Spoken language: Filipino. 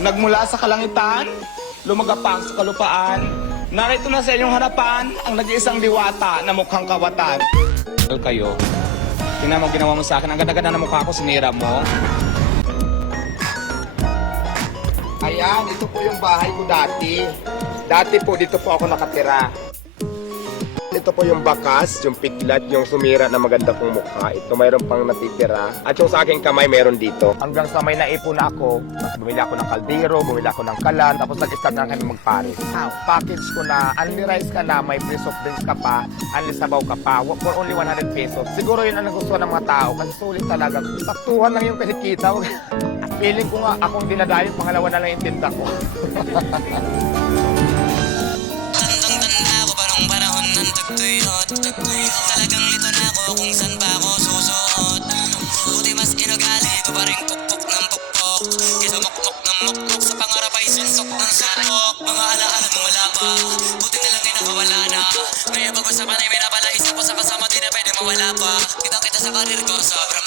Nagmula sa kalangitan, lumagapang sa kalupaan, narito na sa inyong harapan ang nag-iisang diwata na mukhang kawatan. Kayo, tingnan mo ginawa mo sa akin, ang ganda-ganda na mukha ko, sinira mo. Ayan, ito po yung bahay ko dati. Dati po, dito po ako nakatira. Ito po yung bakas, yung piklat, yung sumira na maganda kong mukha. Ito mayroon pang natitira. At yung sa aking kamay mayroon dito. Hanggang sa may naipon na ako, bumili ako ng kaldero, bumili ako ng kalan, tapos nag-start na kami magpares. Package ko na, unli rice ka na, may free soft drinks ka pa, unli sabaw ka pa, for only 100 pesos. Siguro yun ang nagustuhan ng mga tao kasi sulit talaga. Saktuhan lang yung kinikita. Feeling ko nga akong dinadayo, pangalawa na lang yung tinda ko. Talagang lito na ako kung saan pa ako susuot. Buti mas inugali ko pa rin pukpok ng pukpok. Kesa mukmok ng mukmok sa pangarap ay sunsok ng sunok. Mga alaala kung wala pa, buti nilang nakawala na. May pag-usapan ay may napalaisip ko sa kasama, di na pwede mawala pa. Kitang kita sa karir ko, sobra